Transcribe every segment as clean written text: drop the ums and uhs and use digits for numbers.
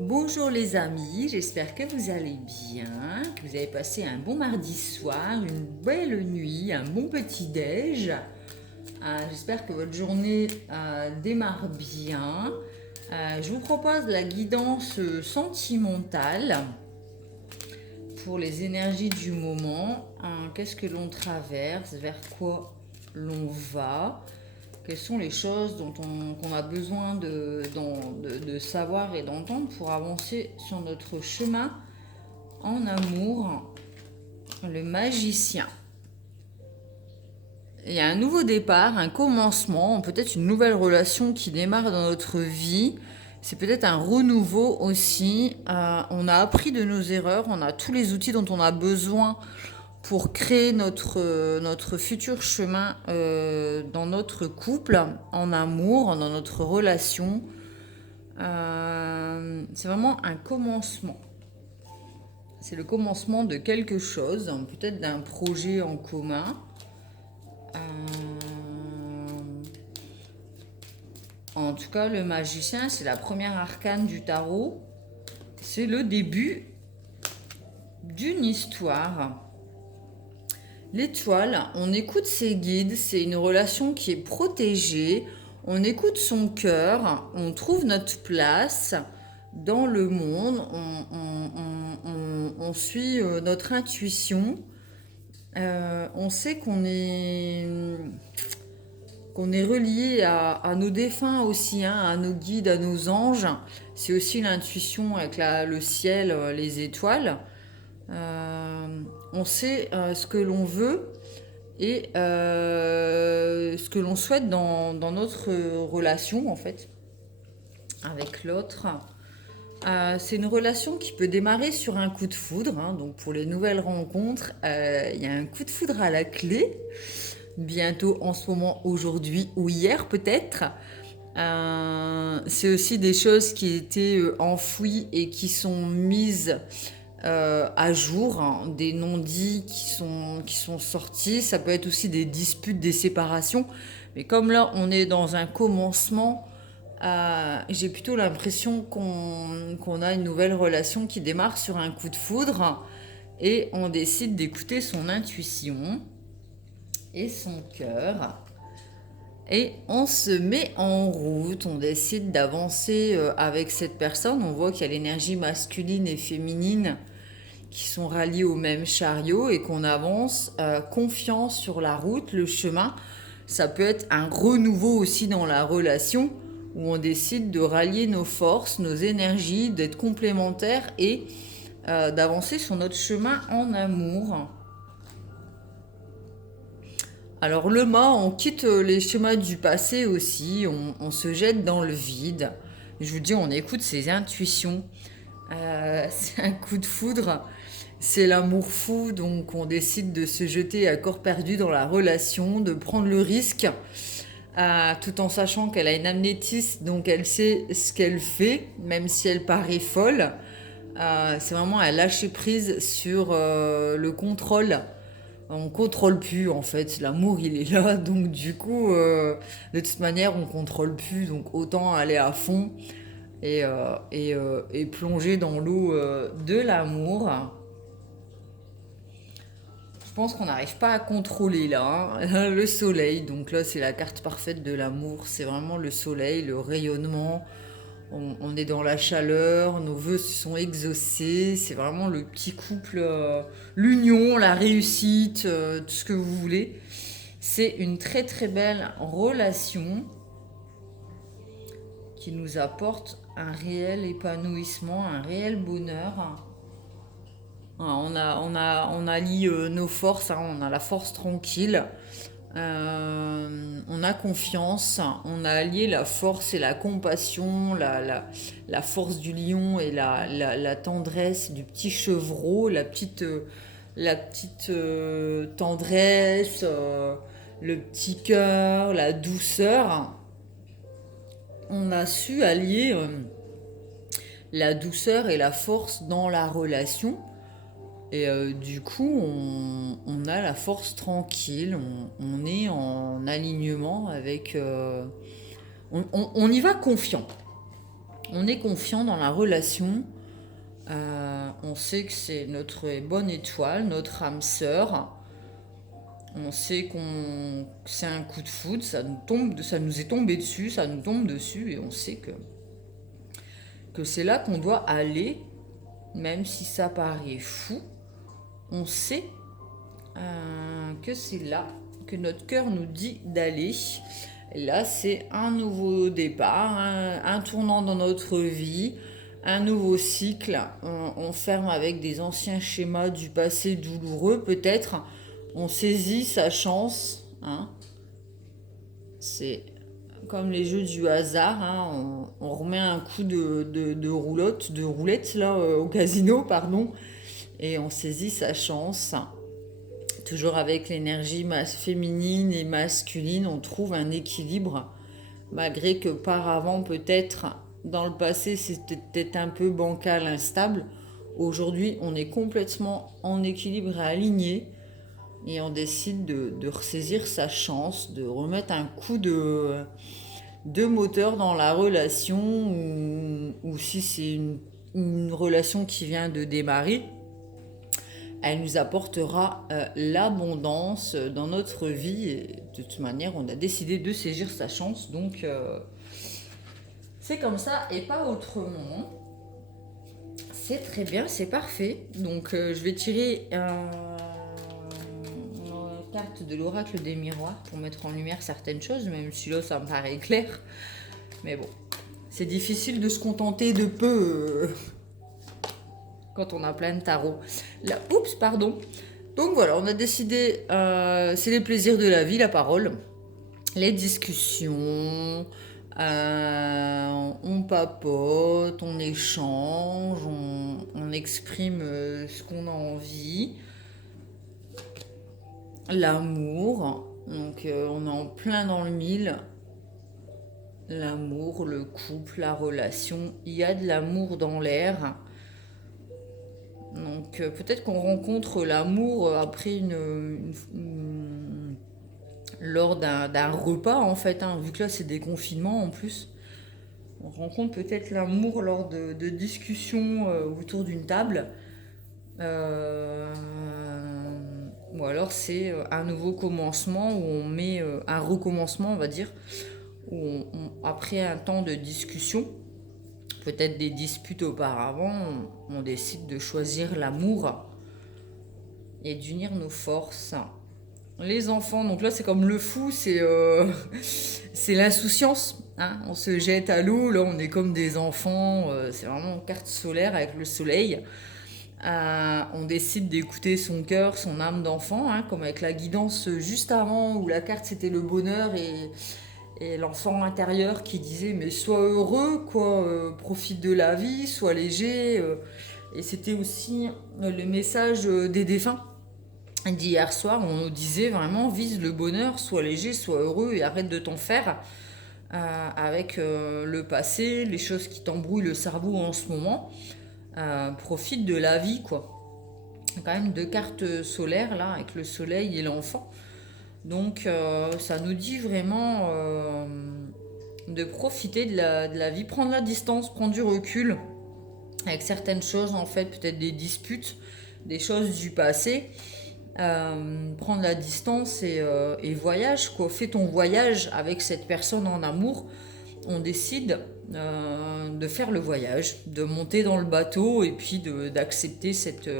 Bonjour les amis, j'espère que vous allez bien, que vous avez passé un bon mardi soir, une belle nuit, un bon petit-déj. J'espère que votre journée démarre bien. Je vous propose la guidance sentimentale pour les énergies du moment. Qu'est-ce que l'on traverse, vers quoi l'on va, quelles sont les choses qu'on a besoin de savoir et d'entendre pour avancer sur notre chemin en amour. Le magicien. Il y a un nouveau départ, un commencement, peut-être une nouvelle relation qui démarre dans notre vie. C'est peut-être un renouveau aussi. On a appris de nos erreurs, on a tous les outils dont on a besoin pour créer notre futur chemin dans notre couple, en amour, dans notre relation. C'est vraiment un commencement. C'est le commencement de quelque chose, peut-être d'un projet en commun. En tout cas, le magicien, c'est la première arcane du tarot. C'est le début d'une histoire. L'étoile, on écoute ses guides, c'est une relation qui est protégée, on écoute son cœur, on trouve notre place dans le monde, on suit notre intuition, on sait qu'on est relié à nos défunts aussi, à nos guides, à nos anges. C'est aussi l'intuition avec le ciel, les étoiles. On sait ce que l'on veut et ce que l'on souhaite dans notre relation en fait avec l'autre. C'est une relation qui peut démarrer sur un coup de foudre. Donc pour les nouvelles rencontres, il y a un coup de foudre à la clé. Bientôt, en ce moment, aujourd'hui ou hier peut-être. C'est aussi des choses qui étaient enfouies et qui sont mises à jour, des non-dits qui sont sortis. Ça peut être aussi des disputes, des séparations. Mais comme là, on est dans un commencement, j'ai plutôt l'impression qu'on a une nouvelle relation qui démarre sur un coup de foudre et on décide d'écouter son intuition et son cœur. Et on se met en route, on décide d'avancer avec cette personne. On voit qu'il y a l'énergie masculine et féminine qui sont ralliés au même chariot et qu'on avance confiant sur la route, le chemin. Ça peut être un renouveau aussi dans la relation où on décide de rallier nos forces, nos énergies, d'être complémentaires et d'avancer sur notre chemin en amour. Alors le mât, on quitte les schémas du passé aussi, on se jette dans le vide. Je vous dis, on écoute ses intuitions. C'est un coup de foudre. C'est l'amour fou, donc on décide de se jeter à corps perdu dans la relation, de prendre le risque, tout en sachant qu'elle a une amnétiste, donc elle sait ce qu'elle fait, même si elle paraît folle. C'est vraiment un lâcher prise sur le contrôle. On contrôle plus en fait, l'amour il est là, donc du coup, de toute manière on contrôle plus, donc autant aller à fond et plonger dans l'eau de l'amour. Je pense qu'on n'arrive pas à contrôler là, le soleil. Donc là, c'est la carte parfaite de l'amour. C'est vraiment le soleil, le rayonnement. On est dans la chaleur, nos vœux se sont exaucés. C'est vraiment le petit couple, l'union, la réussite, tout ce que vous voulez. C'est une très très belle relation qui nous apporte un réel épanouissement, un réel bonheur. On allie nos forces, on a la force tranquille, on a confiance, on a allié la force et la compassion, la force du lion et la tendresse du petit chevreau, la petite tendresse, le petit cœur, la douceur. On a su allier la douceur et la force dans la relation. Et du coup, on a la force tranquille, on est en alignement avec... on y va confiant. On est confiant dans la relation. On sait que c'est notre bonne étoile, notre âme sœur. On sait que c'est un coup de foudre, ça nous est tombé dessus, ça nous tombe dessus, et on sait que c'est là qu'on doit aller, même si ça paraît fou. On sait que c'est là que notre cœur nous dit d'aller. Et là, c'est un nouveau départ, un tournant dans notre vie, un nouveau cycle. On ferme avec des anciens schémas du passé douloureux, peut-être. On saisit sa chance. C'est comme les jeux du hasard. On remet un coup de roulette là, au casino, pardon. Et on saisit sa chance. Toujours avec l'énergie féminine et masculine, on trouve un équilibre, malgré que par avant, peut-être, dans le passé, c'était peut-être un peu bancal, instable. Aujourd'hui, on est complètement en équilibre et aligné, et on décide de ressaisir sa chance, de remettre un coup de moteur dans la relation, ou si c'est une relation qui vient de démarrer, elle nous apportera l'abondance dans notre vie. Et de toute manière, on a décidé de saisir sa chance, donc c'est comme ça et pas autrement. C'est très bien, c'est parfait. Donc je vais tirer une carte de l'oracle des miroirs pour mettre en lumière certaines choses, même si là ça me paraît clair. Mais bon, c'est difficile de se contenter de peu quand on a plein de tarot. Là, oups, pardon. Donc voilà, on a décidé, c'est les plaisirs de la vie, la parole, les discussions, on papote, on échange, on exprime ce qu'on a envie, l'amour, donc on est en plein dans le mille, l'amour, le couple, la relation, il y a de l'amour dans l'air. Donc peut-être qu'on rencontre l'amour après lors d'un repas en fait, vu que là c'est des confinements en plus. On rencontre peut-être l'amour lors de discussions autour d'une table. Euh, ou alors c'est un nouveau commencement où on met un recommencement on va dire, où après un temps de discussion, peut-être des disputes auparavant, on décide de choisir l'amour et d'unir nos forces. Les enfants, donc là c'est comme le fou, c'est l'insouciance. On se jette à l'eau, là on est comme des enfants, c'est vraiment une carte solaire avec le soleil. On décide d'écouter son cœur, son âme d'enfant, comme avec la guidance juste avant où la carte c'était le bonheur et l'enfant intérieur qui disait mais sois heureux quoi, profite de la vie, sois léger. Et c'était aussi le message des défunts d'hier soir. On nous disait vraiment vise le bonheur, sois léger, sois heureux et arrête de t'en faire avec le passé, les choses qui t'embrouillent le cerveau en ce moment. Profite de la vie quoi. Quand même deux cartes solaires là avec le soleil et l'enfant. Donc ça nous dit vraiment de profiter de la vie, prendre la distance, prendre du recul avec certaines choses en fait, peut-être des disputes, des choses du passé. Prendre la distance et voyage quoi. Fais ton voyage avec cette personne en amour. On décide de faire le voyage, de monter dans le bateau et puis d'accepter cette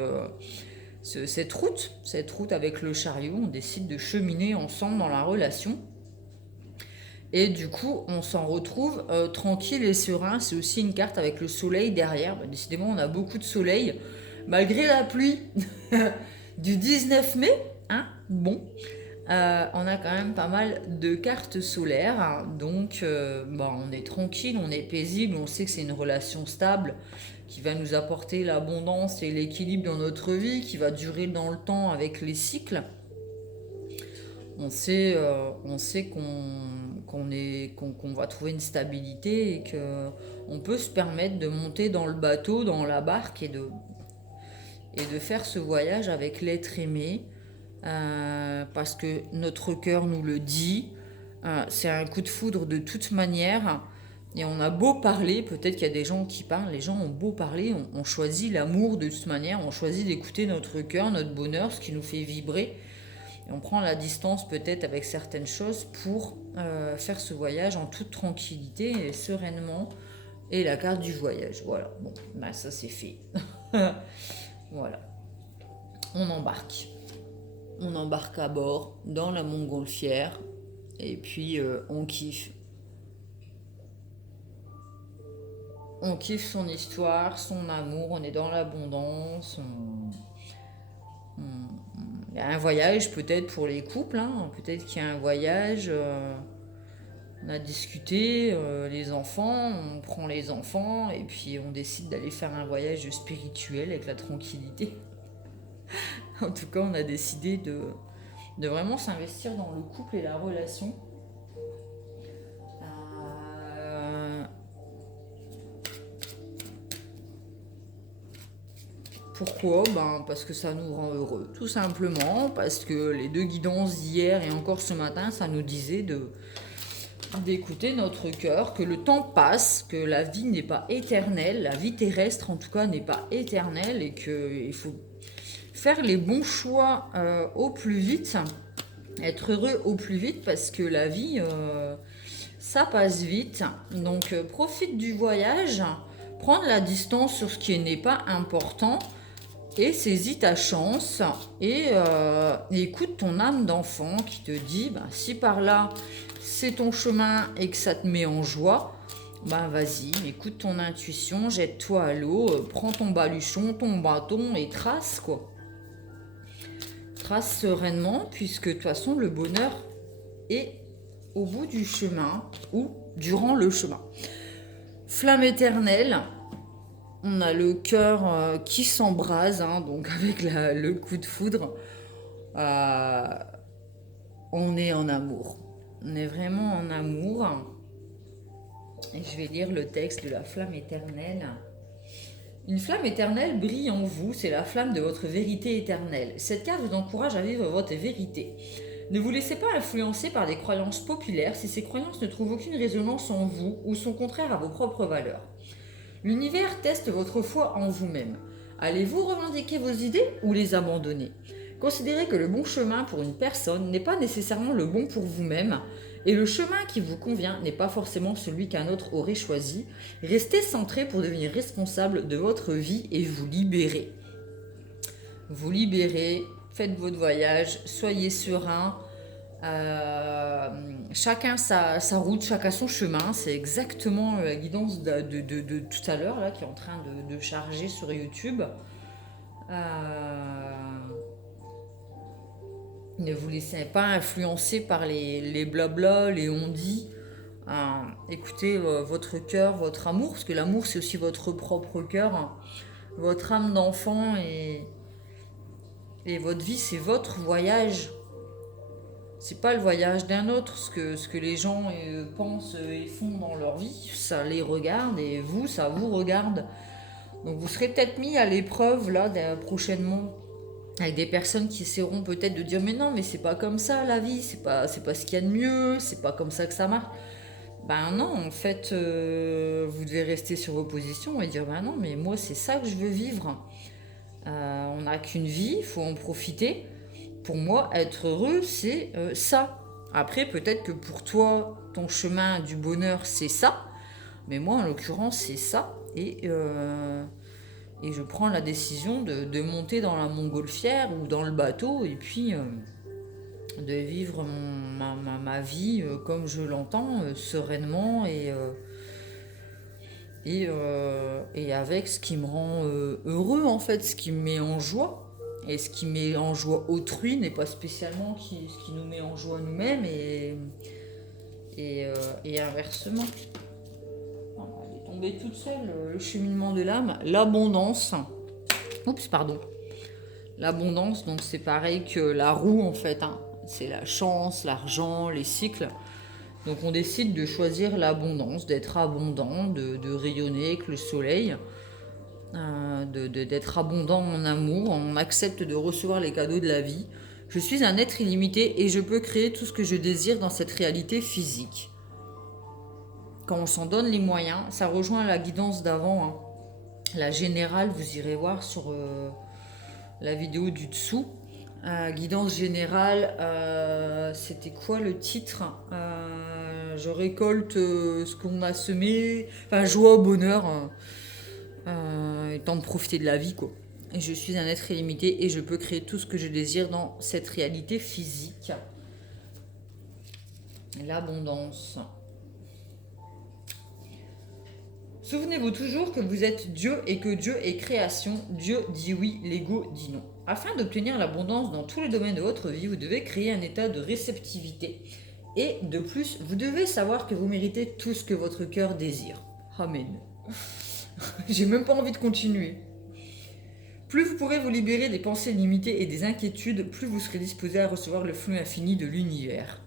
route avec le chariot. On décide de cheminer ensemble dans la relation. Et du coup, on s'en retrouve tranquille et serein. C'est aussi une carte avec le soleil derrière. Décidément, on a beaucoup de soleil. Malgré la pluie du 19 mai, bon, on a quand même pas mal de cartes solaires. Donc, on est tranquille, on est paisible. On sait que c'est une relation stable qui va nous apporter l'abondance et l'équilibre dans notre vie, qui va durer dans le temps avec les cycles. On sait qu'on va trouver une stabilité et qu'on peut se permettre de monter dans le bateau, dans la barque et de faire ce voyage avec l'être aimé parce que notre cœur nous le dit. C'est un coup de foudre de toute manière Et on a beau parler, peut-être qu'il y a des gens qui parlent, les gens ont beau parler, on choisit l'amour de toute manière, on choisit d'écouter notre cœur, notre bonheur, ce qui nous fait vibrer. Et on prend la distance peut-être avec certaines choses pour faire ce voyage en toute tranquillité et sereinement. Et la carte du voyage, voilà. Bon, bah ça c'est fait. Voilà. On embarque. On embarque à bord dans la montgolfière. Et puis on kiffe. On kiffe son histoire, son amour, on est dans l'abondance. Il y a un voyage peut-être pour les couples, hein. Peut-être qu'il y a un voyage. On a discuté, les enfants, on prend les enfants et puis on décide d'aller faire un voyage spirituel avec la tranquillité. En tout cas, on a décidé de vraiment s'investir dans le couple et la relation. Pourquoi? Parce que ça nous rend heureux, tout simplement, parce que les deux guidances d'hier et encore ce matin, ça nous disait d'écouter notre cœur, que le temps passe, que la vie n'est pas éternelle, la vie terrestre en tout cas n'est pas éternelle et qu'il faut faire les bons choix au plus vite, être heureux au plus vite parce que la vie, ça passe vite. Donc profite du voyage, prendre la distance sur ce qui n'est pas important et saisis ta chance et écoute ton âme d'enfant qui te dit si par là c'est ton chemin et que ça te met en joie, vas-y, écoute ton intuition, jette-toi à l'eau, prends ton baluchon, ton bâton et trace quoi. Trace sereinement puisque de toute façon le bonheur est au bout du chemin ou durant le chemin. Flamme éternelle. On a le cœur qui s'embrase, hein, donc avec le coup de foudre, on est en amour. On est vraiment en amour. Et je vais lire le texte de la flamme éternelle. Une flamme éternelle brille en vous, c'est la flamme de votre vérité éternelle. Cette carte vous encourage à vivre votre vérité. Ne vous laissez pas influencer par des croyances populaires si ces croyances ne trouvent aucune résonance en vous ou sont contraires à vos propres valeurs. L'univers teste votre foi en vous-même. Allez-vous revendiquer vos idées ou les abandonner? Considérez que le bon chemin pour une personne n'est pas nécessairement le bon pour vous-même et le chemin qui vous convient n'est pas forcément celui qu'un autre aurait choisi. Restez centré pour devenir responsable de votre vie et vous libérer. Vous libérez, faites votre voyage, soyez serein. Chacun sa route, chacun son chemin. C'est exactement la guidance de tout à l'heure là, qui est en train de charger sur YouTube. Ne vous laissez pas influencer par les blabla, les on-dit. Écoutez votre cœur, votre amour, parce que l'amour c'est aussi votre propre cœur, votre âme d'enfant et votre vie c'est votre voyage. C'est pas le voyage d'un autre, ce que les gens pensent et font dans leur vie, ça les regarde et vous, ça vous regarde. Donc vous serez peut-être mis à l'épreuve là prochainement avec des personnes qui essaieront peut-être de dire mais non mais c'est pas comme ça la vie, c'est pas ce qu'il y a de mieux, c'est pas comme ça que ça marche. Non, en fait vous devez rester sur vos positions et dire non mais moi c'est ça que je veux vivre. On n'a qu'une vie, il faut en profiter. Pour moi, être heureux, c'est ça. Après, peut-être que pour toi, ton chemin du bonheur, c'est ça. Mais moi, en l'occurrence, c'est ça. Et je prends la décision de monter dans la montgolfière ou dans le bateau et puis de vivre ma vie comme je l'entends, sereinement et avec ce qui me rend heureux, en fait, ce qui me met en joie. Et ce qui met en joie autrui n'est pas spécialement ce qui nous met en joie nous-mêmes et inversement. Elle est tombée toute seule, le cheminement de l'âme, l'abondance. Oups, pardon. L'abondance, donc c'est pareil que la roue en fait. C'est la chance, l'argent, les cycles. Donc on décide de choisir l'abondance, d'être abondant, de rayonner avec le soleil. D'être abondant en amour, on accepte de recevoir les cadeaux de la vie. Je suis un être illimité et je peux créer tout ce que je désire dans cette réalité physique. quand on s'en donne les moyens. Ça rejoint la guidance d'avant, hein. La générale, vous irez voir sur la vidéo du dessous. Guidance générale, c'était quoi le titre? Je récolte ce qu'on a semé, enfin joie, bonheur, et temps de profiter de la vie, quoi. Et je suis un être illimité et je peux créer tout ce que je désire dans cette réalité physique. L'abondance. Souvenez-vous toujours que vous êtes Dieu et que Dieu est création. Dieu dit oui, l'ego dit non. Afin d'obtenir l'abondance dans tous les domaines de votre vie, vous devez créer un état de réceptivité. Et de plus, vous devez savoir que vous méritez tout ce que votre cœur désire. Amen. J'ai même pas envie de continuer. Plus vous pourrez vous libérer des pensées limitées et des inquiétudes, plus vous serez disposé à recevoir le flux infini de l'univers.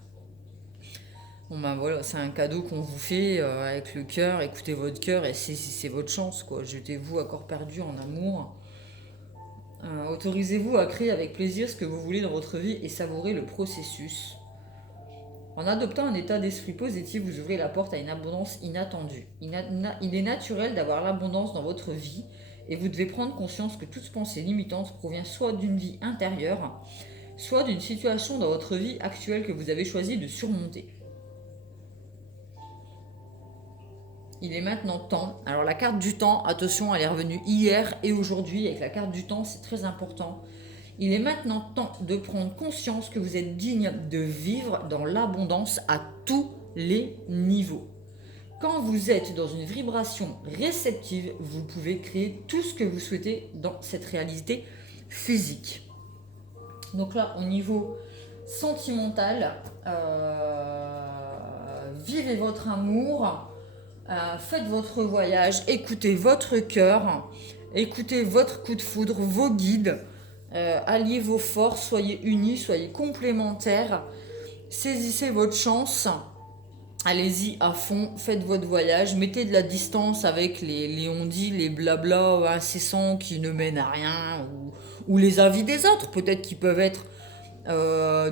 Bon ben voilà, c'est un cadeau qu'on vous fait avec le cœur. Écoutez votre cœur et c'est votre chance, quoi. Jetez-vous à corps perdu en amour. Autorisez-vous à créer avec plaisir ce que vous voulez dans votre vie et savourez le processus. En adoptant un état d'esprit positif, vous ouvrez la porte à une abondance inattendue. Il est naturel d'avoir l'abondance dans votre vie et vous devez prendre conscience que toute pensée limitante provient soit d'une vie intérieure, soit d'une situation dans votre vie actuelle que vous avez choisi de surmonter. Il est maintenant temps. Alors la carte du temps, attention, elle est revenue hier et aujourd'hui. Avec la carte du temps, c'est très important. Il est maintenant temps de prendre conscience que vous êtes digne de vivre dans l'abondance à tous les niveaux. Quand vous êtes dans une vibration réceptive, vous pouvez créer tout ce que vous souhaitez dans cette réalité physique. Donc là, au niveau sentimental, vivez votre amour. Faites votre voyage, écoutez votre cœur, écoutez votre coup de foudre, vos guides, alliez vos forces, soyez unis, soyez complémentaires, saisissez votre chance, allez-y à fond, faites votre voyage, mettez de la distance avec les on-dit, les blabla incessants qui ne mènent à rien, ou les avis des autres, peut-être qui peuvent être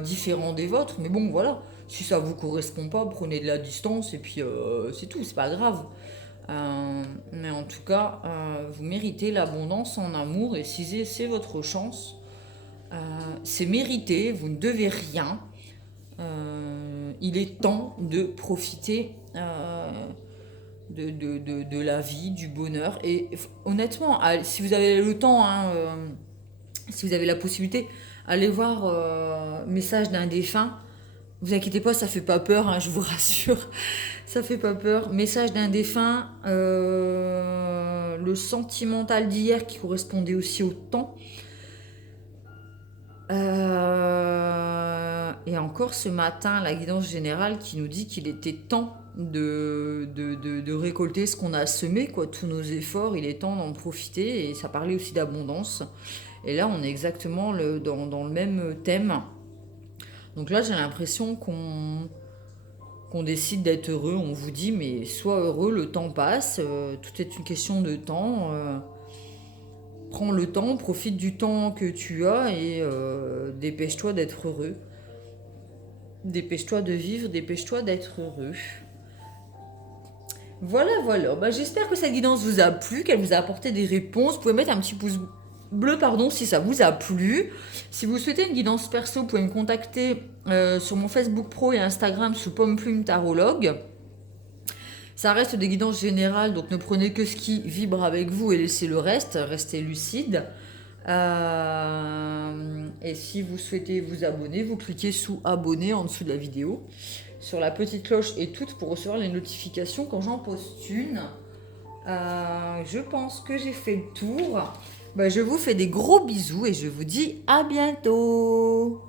différents des vôtres, mais bon voilà. Si ça vous correspond pas, prenez de la distance et puis c'est tout, c'est pas grave. Mais en tout cas, vous méritez l'abondance en amour et si c'est votre chance, c'est mérité, vous ne devez rien. Il est temps de profiter de la vie, du bonheur. Et honnêtement, si vous avez le temps, si vous avez la possibilité, allez voir Message d'un défunt. Vous inquiétez pas, ça fait pas peur, je vous rassure. Ça fait pas peur. Message d'un défunt, le sentimental d'hier qui correspondait aussi au temps. Et encore ce matin, la guidance générale qui nous dit qu'il était temps de récolter ce qu'on a semé, quoi, tous nos efforts, il est temps d'en profiter. Et ça parlait aussi d'abondance. Et là, on est exactement dans le même thème. Donc là, j'ai l'impression qu'on décide d'être heureux. On vous dit, mais sois heureux, le temps passe. Tout est une question de temps. Prends le temps, profite du temps que tu as et dépêche-toi d'être heureux. Dépêche-toi de vivre, dépêche-toi d'être heureux. Voilà. J'espère que cette guidance vous a plu, qu'elle vous a apporté des réponses. Vous pouvez mettre un petit pouce bleu si ça vous a plu. Si vous souhaitez une guidance perso, vous pouvez me contacter sur mon Facebook Pro et Instagram sous Pomme Plume Tarologue. Ça reste des guidances générales, donc ne prenez que ce qui vibre avec vous et laissez le reste, restez lucide. Et si vous souhaitez vous abonner, vous cliquez sous abonner en dessous de la vidéo, sur la petite cloche et toutes pour recevoir les notifications quand j'en poste une. Je pense que j'ai fait le tour. Je vous fais des gros bisous et je vous dis à bientôt.